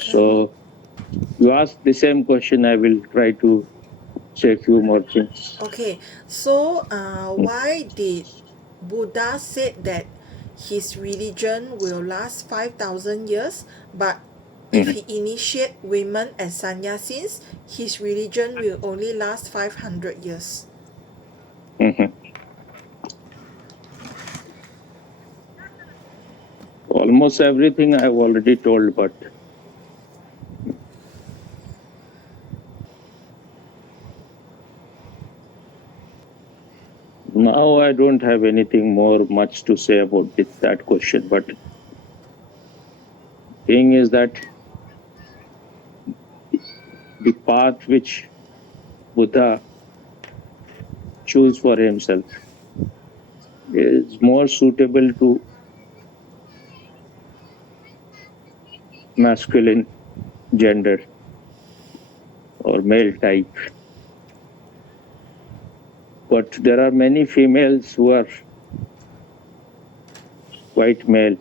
So you ask the same question, I will try to say a few more things. Okay, so why did Buddha said that his religion will last 5,000 years, but if Mhm. he initiate women as sannyasis, his religion will only last 500 years? Mhm. Almost everything I've already told, but now I don't have anything more much to say about that question. But thing is that the path which Buddha chose for himself is more suitable to masculine gender or male type. But there are many females who are quite male,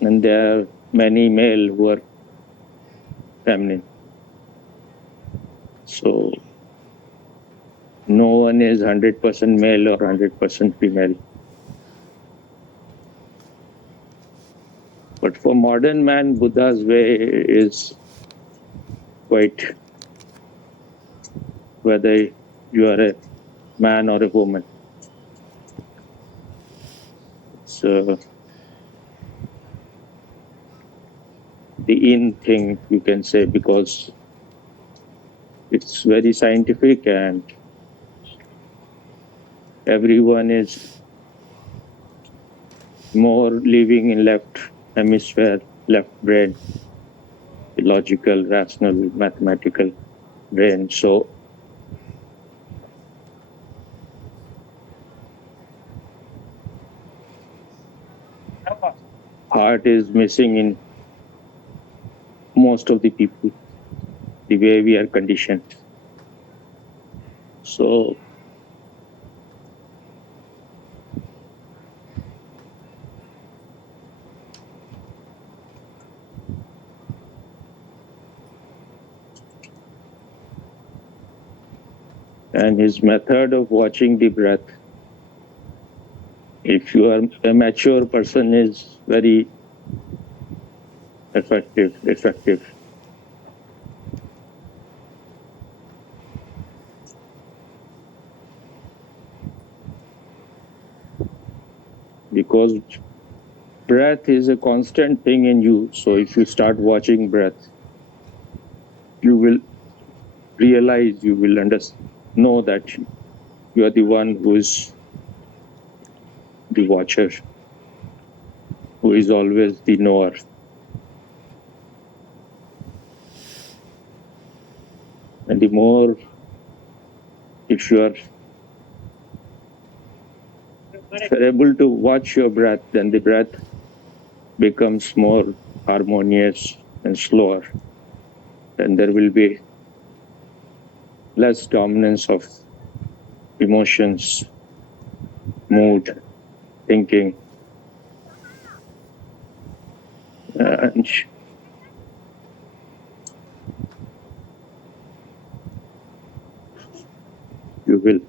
and there are many male who are feminine. So no one is 100% male or 100% female. But for modern man, Buddha's way is quite whether you are a man or a woman. So the in thing you can say, because it's very scientific and everyone is more living in left hemisphere, left brain, logical, rational, mathematical brain. So heart is missing in most of the people, the way we are conditioned. So and his method of watching the breath, if you are a mature person, is very effective because breath is a constant thing in you. So if you start watching breath, you will realize, you will know that you are the one who is the watcher, who is always the knower. And the more, if you are able to watch your breath, then the breath becomes more harmonious and slower. And there will be less dominance of emotions, mood, thinking. And you will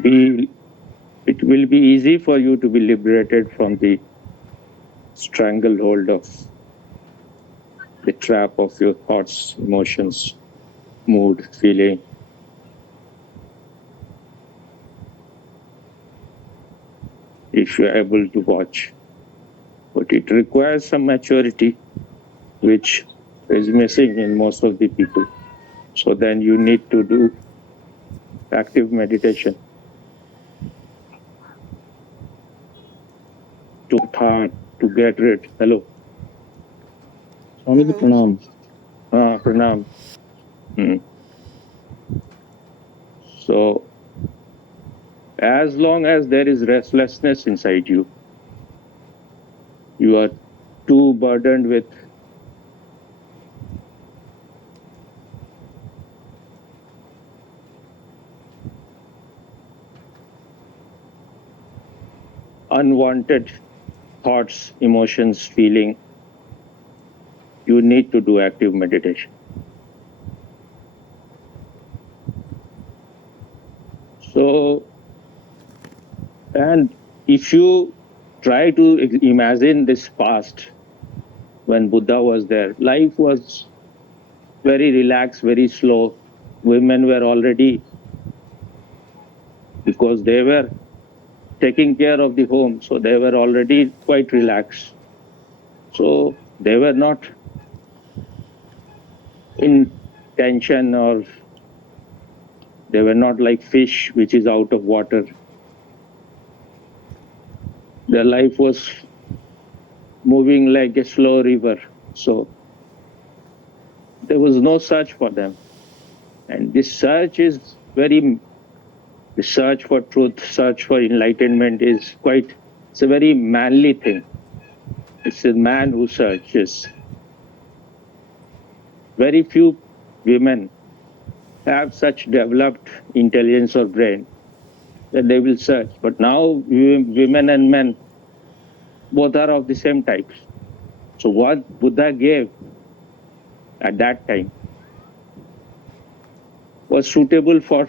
be, it will be easy for you to be liberated from the stranglehold of the trap of your thoughts, emotions, mood, feeling. If you're able to watch. But it requires some maturity, which is missing in most of the people. So then you need to do active meditation to get rid. Hello. Swamiji Pranam. Pranam. Hmm. So as long as there is restlessness inside you, you are too burdened with unwanted thoughts, emotions, feeling, you need to do active meditation. So, and if you try to imagine this past when Buddha was there, life was very relaxed, very slow. Women were already, because they were taking care of the home, so they were already quite relaxed. So they were not in tension, or they were not like fish which is out of water. Their life was moving like a slow river. So there was no search for them. And this search is very, the search for truth, search for enlightenment is quite, it's a very manly thing. It's a man who searches. Very few women have such developed intelligence or brain that they will search. But now women and men both are of the same types. So what Buddha gave at that time was suitable for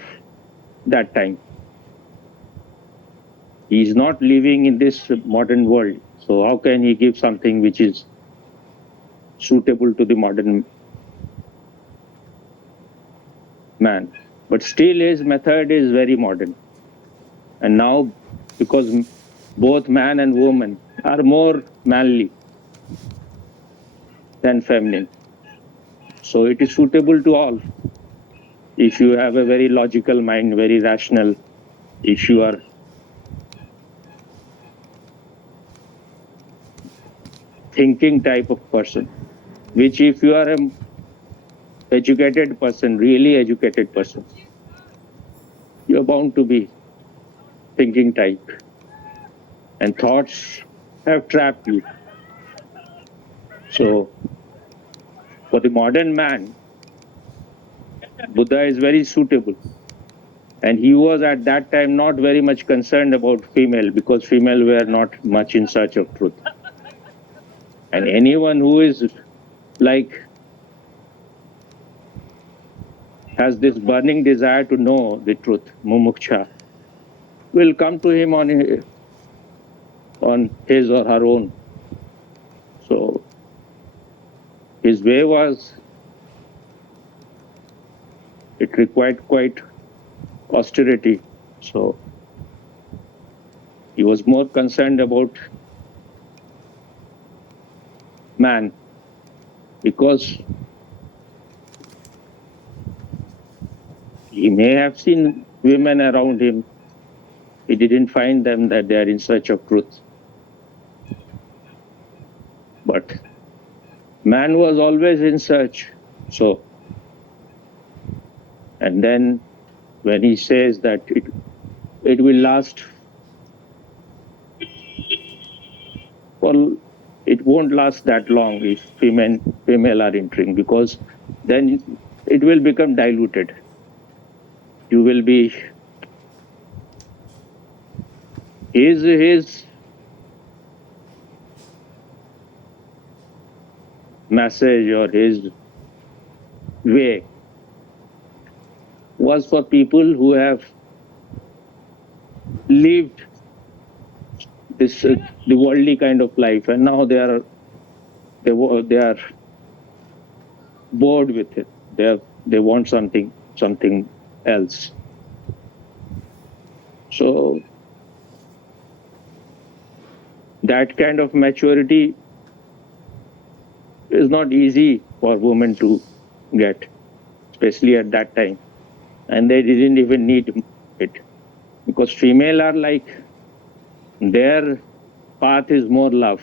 that time. He is not living in this modern world. So how can he give something which is suitable to the modern man? But still his method is very modern. And now, because both man and woman are more manly than feminine, so it is suitable to all. If you have a very logical mind, very rational, if you are thinking type of person, which if you are an educated person, really educated person, you're bound to be thinking type. And thoughts have trapped you. So for the modern man, Buddha is very suitable. And he was at that time not very much concerned about female, because female were not much in search of truth. And anyone who is like has this burning desire to know the truth, mumuksha, will come to him on his or her own. So his way was, it required quite austerity. So he was more concerned about man, because he may have seen women around him. He didn't find them that they are in search of truth. But man was always in search. So, and then when he says that it will last, well, it won't last that long if female are entering, because then it will become diluted. You will be, his message or his way was for people who have lived this the worldly kind of life, and now they are bored with it. They want something else. So that kind of maturity is not easy for women to get, especially at that time. And they didn't even need it, because female are like, their path is more love.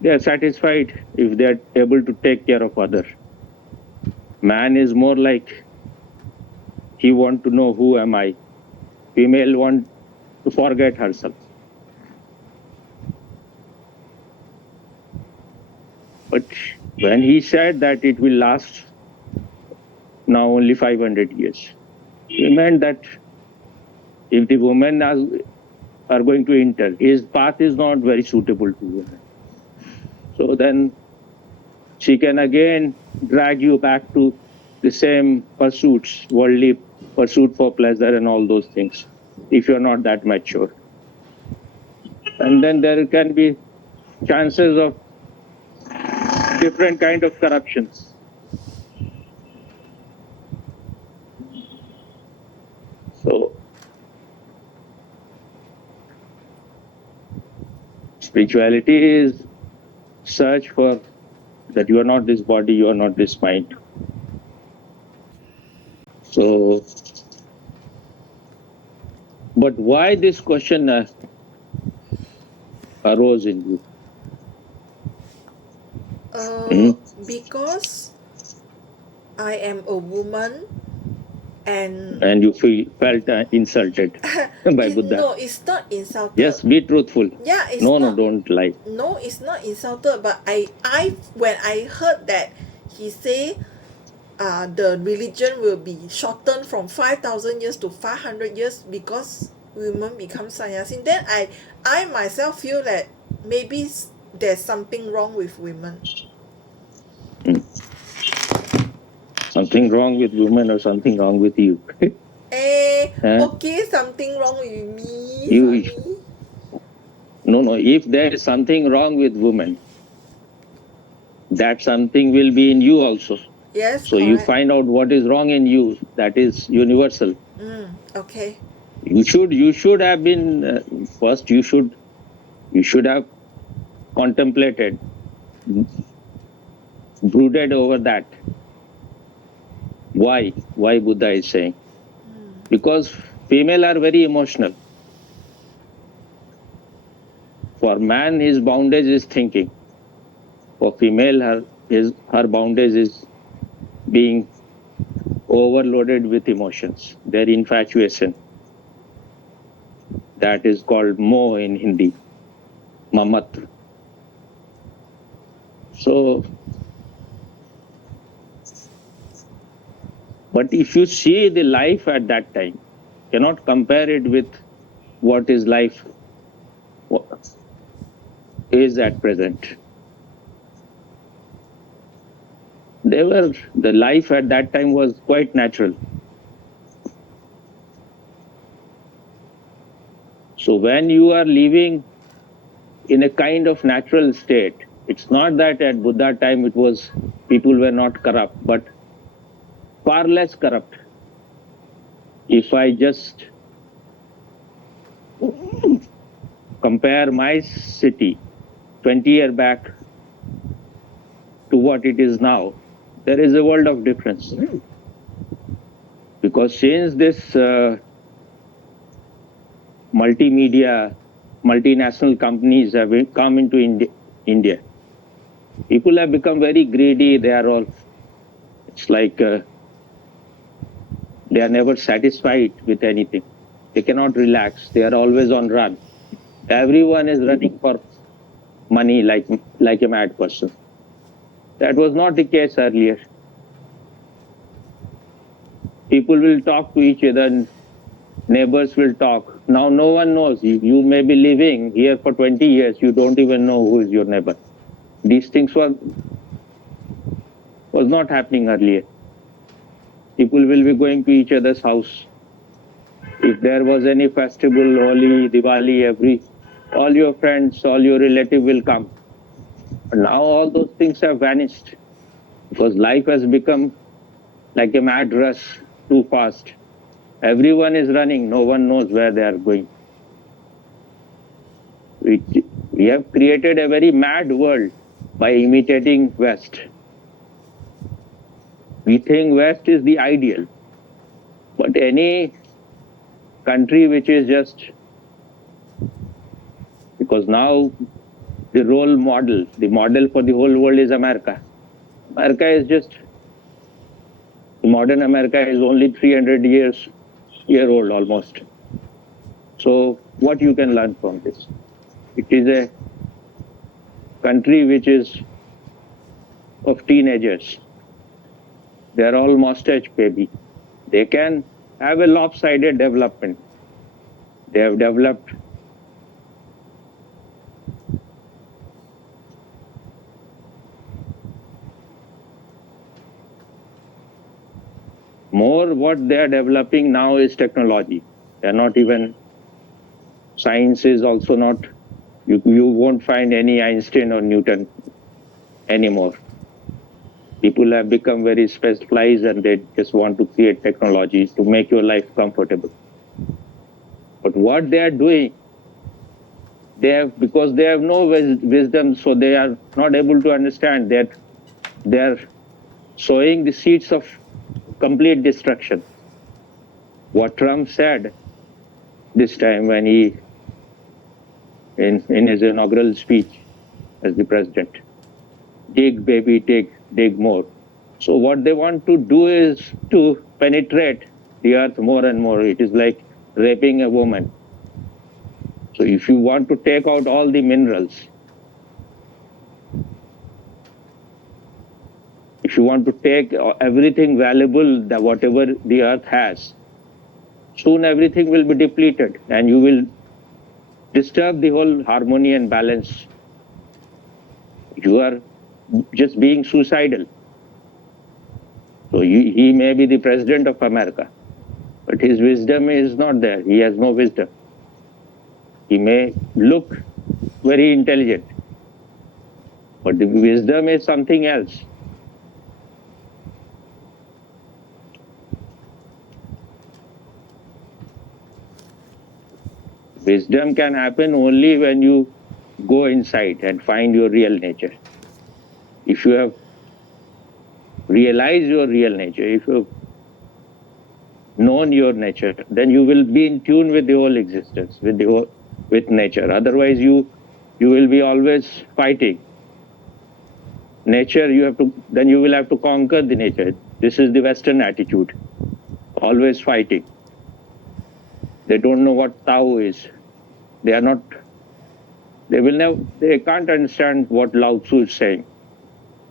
They are satisfied if they are able to take care of others. Man is more like, he want to know who am I. Female want to forget herself. But when he said that it will last now only 500 years, he meant that if the woman are going to enter. His path is not very suitable to women. So then she can again drag you back to the same pursuits, worldly pursuit for pleasure and all those things, if you're not that mature. And then there can be chances of different kind of corruptions. So spirituality is search for that you are not this body, you are not this mind. So, but why this question arose in you? Because I am a woman and And you felt insulted by Buddha. no, it's not insulted. Yes, be truthful. Yeah, it's No, not. don't lie. No, it's not insulted. But I when I heard that he say, the religion will be shortened from 5,000 years to 500 years because women become sannyasin, then I myself feel that maybe there's something wrong with women. Something wrong with women or something wrong with you? Okay, something wrong with me. You, no. If there is something wrong with women, that something will be in you also. Yes, so correct. You find out what is wrong in you. That is universal. Okay. You should have been first. You should have contemplated, brooded over that. Why Buddha is saying? Because female are very emotional. For man, his boundage is thinking. For female, her boundage is being overloaded with emotions. Their infatuation. That is called moh in Hindi, mamat. So, but if you see the life at that time, cannot compare it with what is life is at present. The life at that time was quite natural. So when you are living in a kind of natural state, it's not that at Buddha time it was people were not corrupt, but far less corrupt. If I just compare my city 20 years back to what it is now, there is a world of difference. Because since this multimedia, multinational companies have come into India, people have become very greedy. They are all, it's like they are never satisfied with anything. They cannot relax. They are always on run. Everyone is running for money like a mad person. That was not the case earlier. People will talk to each other, neighbors will talk. Now no one knows. You may be living here for 20 years, you don't even know who is your neighbor. These things was not happening earlier. People will be going to each other's house. If there was any festival, Holi, Diwali, all your friends, all your relatives will come. But now all those things have vanished because life has become like a mad rush, too fast. Everyone is running. No one knows where they are going. We have created a very mad world by imitating West. We think West is the ideal. But any country which is just, because now the role model, the model for the whole world is America. America is just, modern America is only 300 years old almost. So what you can learn from this? It is a country which is of teenagers. They are all mustache baby. They can have a lopsided development. They have developed More what they are developing now is technology. They are not even, science is also not, you won't find any Einstein or Newton anymore. People have become very specialized and they just want to create technology to make your life comfortable. But what they are doing, because they have no wisdom, so they are not able to understand that they are sowing the seeds of complete destruction. What Trump said this time when he, in his inaugural speech as the president, dig baby, dig more. So what they want to do is to penetrate the earth more and more. It is like raping a woman. So if you want to take out all the minerals, if you want to take everything valuable, that whatever the earth has, soon everything will be depleted and you will disturb the whole harmony and balance. You are just being suicidal. So he may be the president of America, but his wisdom is not there. He has no wisdom. He may look very intelligent, but the wisdom is something else. Wisdom can happen only when you go inside and find your real nature. If you have realized your real nature, if you have known your nature, then you will be in tune with the whole existence, with nature. Otherwise, you will be always fighting. Nature, then you will have to conquer the nature. This is the Western attitude, always fighting. They don't know what Tao is. They can't understand what Lao Tzu is saying.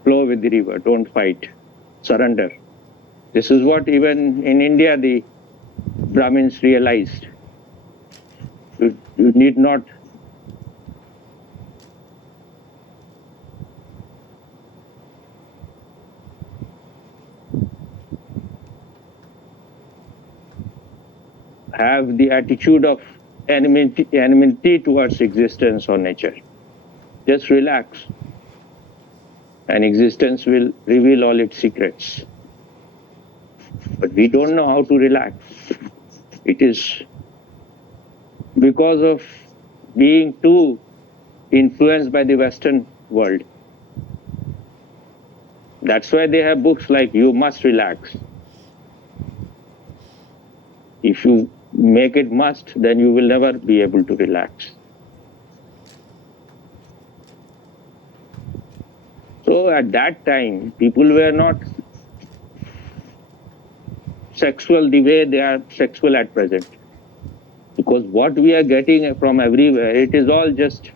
Flow with the river, don't fight, surrender. This is what even in India the Brahmins realized. You need not have the attitude of enmity towards existence or nature. Just relax, and existence will reveal all its secrets. But we don't know how to relax. It is because of being too influenced by the Western world. That's why they have books like You Must Relax. If you make it must, then you will never be able to relax. So at that time, people were not sexual the way they are sexual at present. Because what we are getting from everywhere, it is all just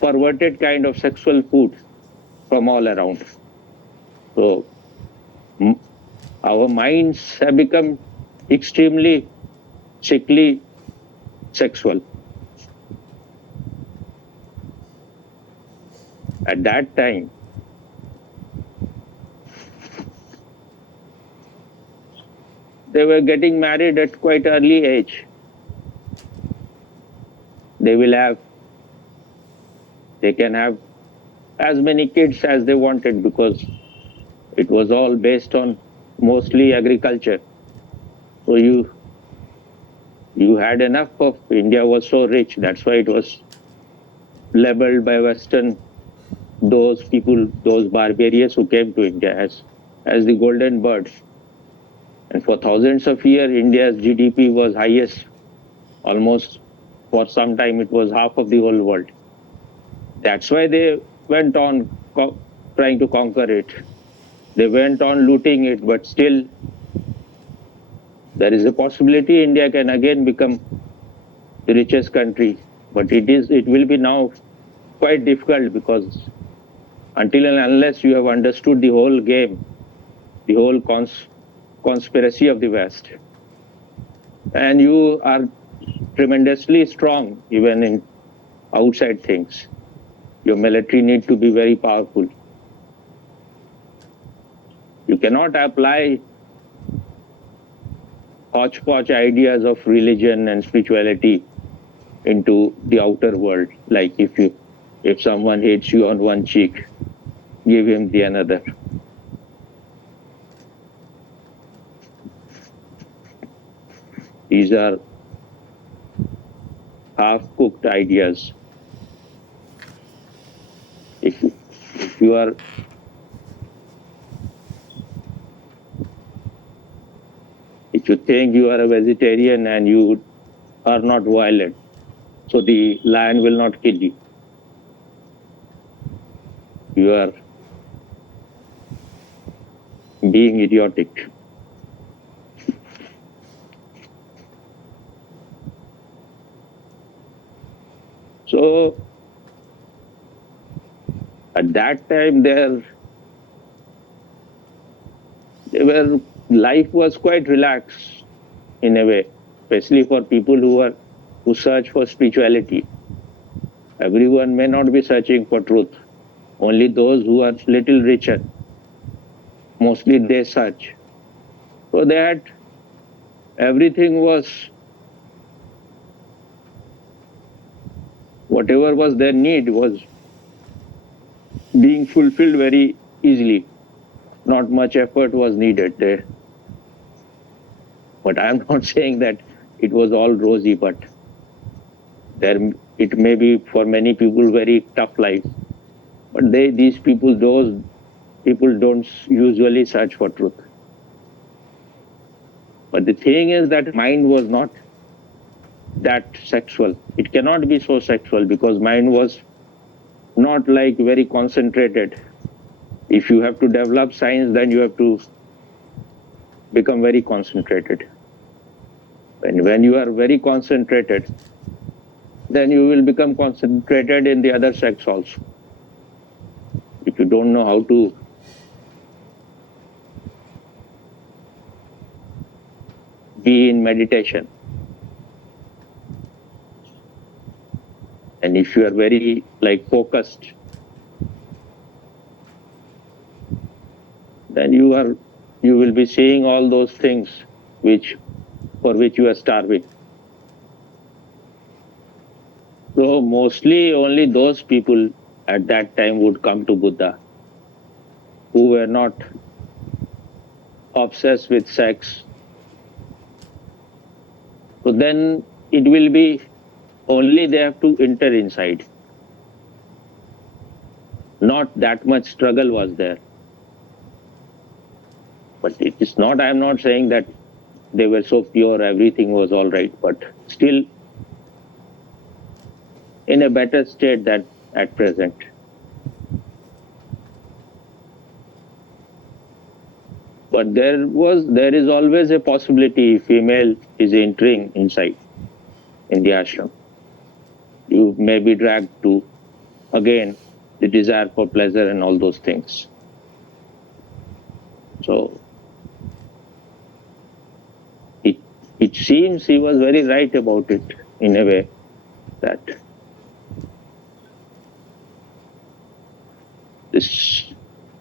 perverted kind of sexual food from all around. So our minds have become extremely sickly sexual. At that time, they were getting married at quite early age. They can have as many kids as they wanted because it was all based on mostly agriculture. So you had enough of, India was so rich, that's why it was labeled by Western, those people, those barbarians who came to India as the golden bird. And for thousands of years, India's GDP was highest, almost for some time it was half of the whole world. That's why they went on trying to conquer it. They went on looting it, but still there is a possibility India can again become the richest country. But it will be now quite difficult because until and unless you have understood the whole game, the whole conspiracy of the West, and you are tremendously strong even in outside things, your military need to be very powerful. You cannot apply hodgepodge ideas of religion and spirituality into the outer world. Like if someone hates you on one cheek, give him the another. These are half-cooked ideas. If you are if you think you are a vegetarian and you are not violent, so the lion will not kill you. You are being idiotic. So at that time there were life was quite relaxed in a way, especially for people who search for spirituality. Everyone may not be searching for truth. Only those who are little richer, mostly they search. So that everything was whatever was their need was being fulfilled very easily. Not much effort was needed there. But I'm not saying that it was all rosy, but there it may be for many people very tough life. But these people, those people don't usually search for truth. But the thing is that mind was not that sexual. It cannot be so sexual because mind was not like very concentrated. If you have to develop science, then you have to become very concentrated. And when you are very concentrated, then you will become concentrated in the other sex also. If you don't know how to be in meditation, and if you are very like focused, then you will be seeing all those things for which you are starving. So mostly only those people at that time would come to Buddha who were not obsessed with sex. So then it will be only they have to enter inside. Not that much struggle was there. But it is not, I am not saying that they were so pure, everything was all right, but still in a better state than at present. But there is always a possibility female is entering inside in the ashram. You may be dragged to, again, the desire for pleasure and all those things. So it seems he was very right about it in a way that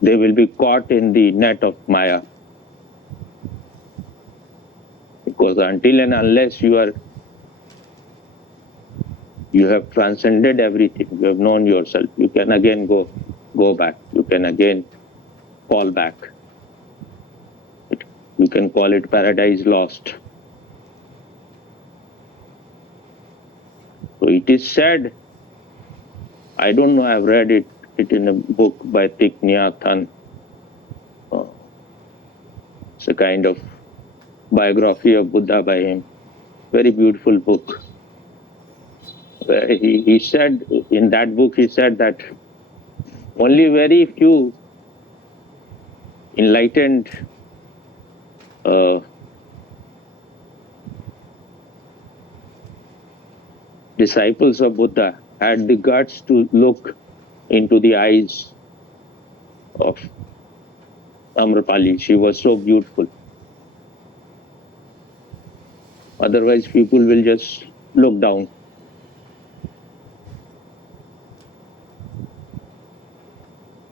they will be caught in the net of Maya. Because until and unless you have transcended everything, you have known yourself, you can again go back, you can again fall back. You can call it paradise lost. So it is said, I don't know, I've read it in a book by Thich Nhat Hanh. It's a kind of biography of Buddha by him. Very beautiful book. He said, in that book, he said that only very few enlightened disciples of Buddha had the guts to look into the eyes of Amrapali. She was so beautiful. Otherwise, people will just look down.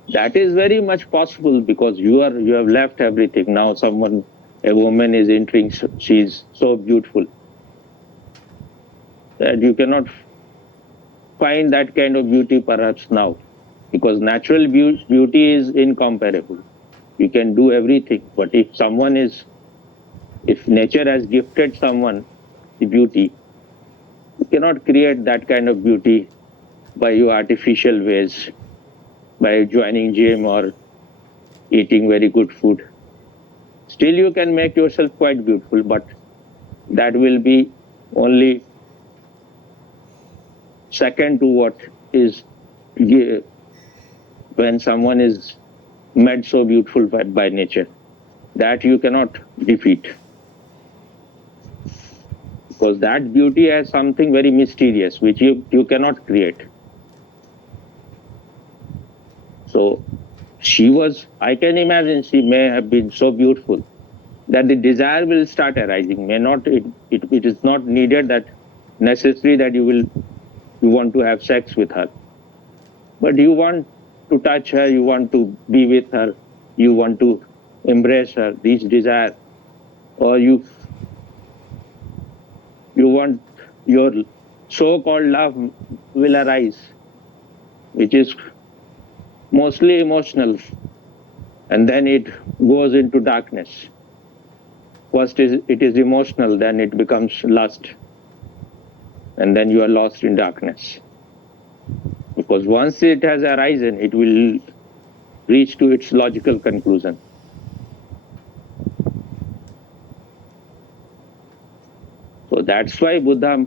That is very much possible because you have left everything. Now someone a woman is entering, she's so beautiful that you cannot find that kind of beauty perhaps now, because natural beauty is incomparable. You can do everything, but if nature has gifted someone the beauty, you cannot create that kind of beauty by your artificial ways, by joining gym or eating very good food. Still, you can make yourself quite beautiful, but that will be only second to what is when someone is made so beautiful by nature. That you cannot defeat, because that beauty has something very mysterious which you cannot create. So I can imagine she may have been so beautiful that the desire will start arising. May not it is not needed that necessary that you want to have sex with her, but you want to touch her, you want to be with her, you want to embrace her. These desire, or you want your so-called love will arise, which is mostly emotional, and then it goes into darkness. First is it is emotional, then it becomes lust, and then you are lost in darkness. Because once it has arisen, it will reach to its logical conclusion. So that's why Buddha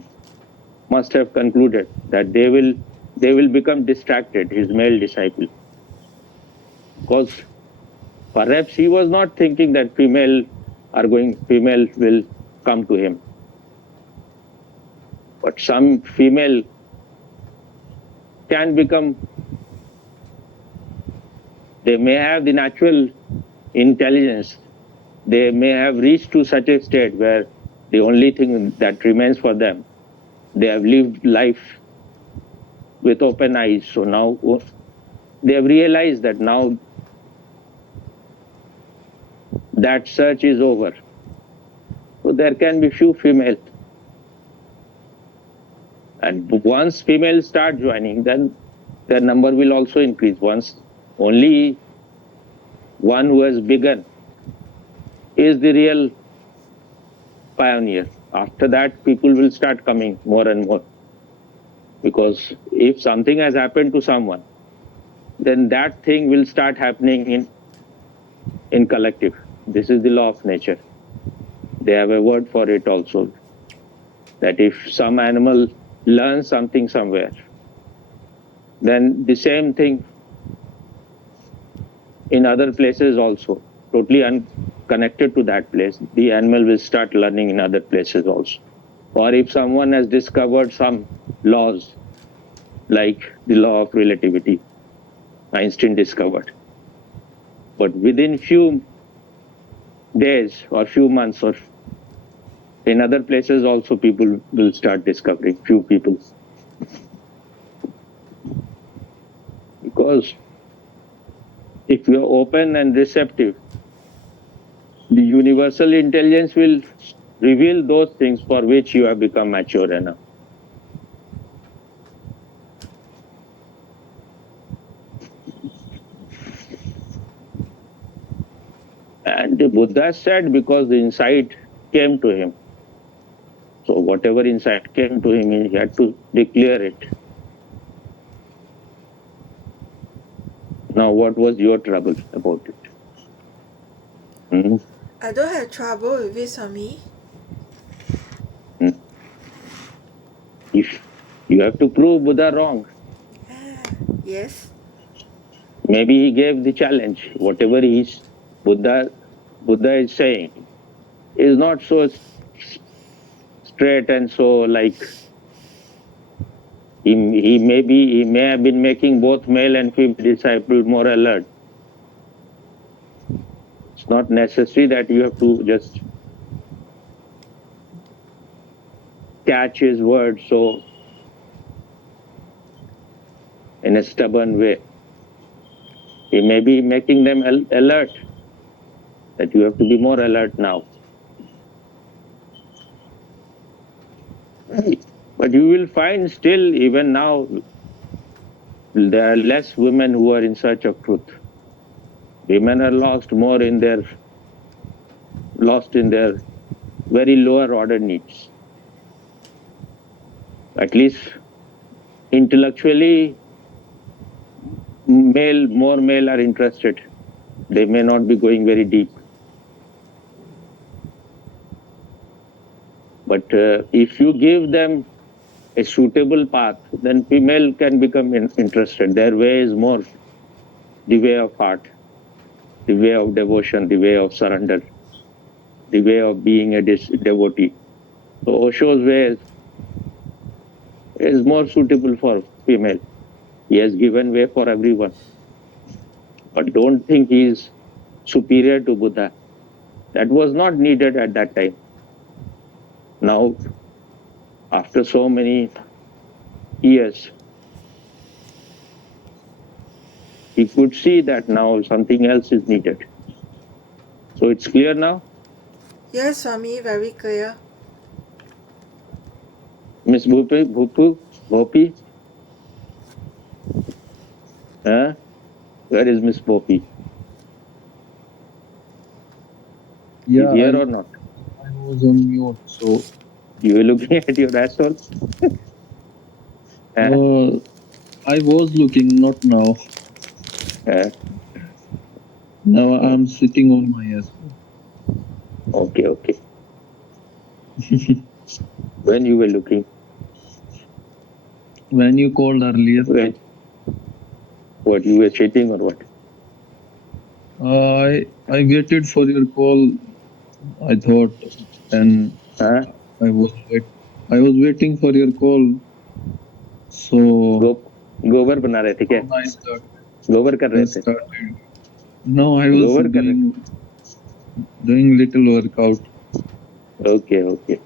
must have concluded that they will become distracted, his male disciple, because perhaps he was not thinking that female will come to him, but some female can become, they may have the natural intelligence, they may have reached to such a state where the only thing that remains for them, they have lived life with open eyes. So now they have realized that now that search is over. So there can be few females. And once females start joining, then their number will also increase. Once only one who has begun is the real pioneer. After that, people will start coming more and more. Because if something has happened to someone, then that thing will start happening in collective. This is the law of nature. They have a word for it also, that if some animal learns something somewhere, then the same thing in other places also, totally unconnected to that place, the animal will start learning in other places also. Or if someone has discovered some laws, like the law of relativity, Einstein discovered, but within few days or few months or in other places also, people will start discovering, few people. Because if you are open and receptive, the universal intelligence will reveal those things for which you have become mature enough. And the Buddha said, because the insight came to him. So whatever insight came to him, he had to declare it. Now, what was your trouble about it? Hmm? I don't have trouble with it, Swami. Hmm. If you have to prove Buddha wrong, Yes. maybe he gave the challenge. Whatever Buddha Buddha is saying is not so straight and so like he may have been making both male and female disciples more alert. It's not necessary that you have to just catch his words so in a stubborn way. He may be making them alert. that you have to be more alert now. But you will find still, even now, there are less women who are in search of truth. Women are lost in their very lower order needs. At least intellectually, more male are interested. They may not be going very deep. But if you give them a suitable path, then female can become interested. Their way is more the way of heart, the way of devotion, the way of surrender, the way of being a devotee. So Osho's way is more suitable for female. He has given way for everyone. But don't think he is superior to Buddha. That was not needed at that time. Now, after so many years, he could see that now something else is needed. So it's clear now? Yes, Swami, very clear. Miss Bhopi? Huh? Where is Miss Bhopi? Yeah, is here or not? I was on mute, so. You were looking at your asshole? I was looking, not now. Now I'm sitting on my asshole. Okay. When you were looking? When you called earlier. When? What, you were cheating or what? I waited for your call. I thought, and I was waiting for your call. So गोबर बना रहे थे क्या? I started. गोबर कर रहे थे? No, I was doing little workout. Okay.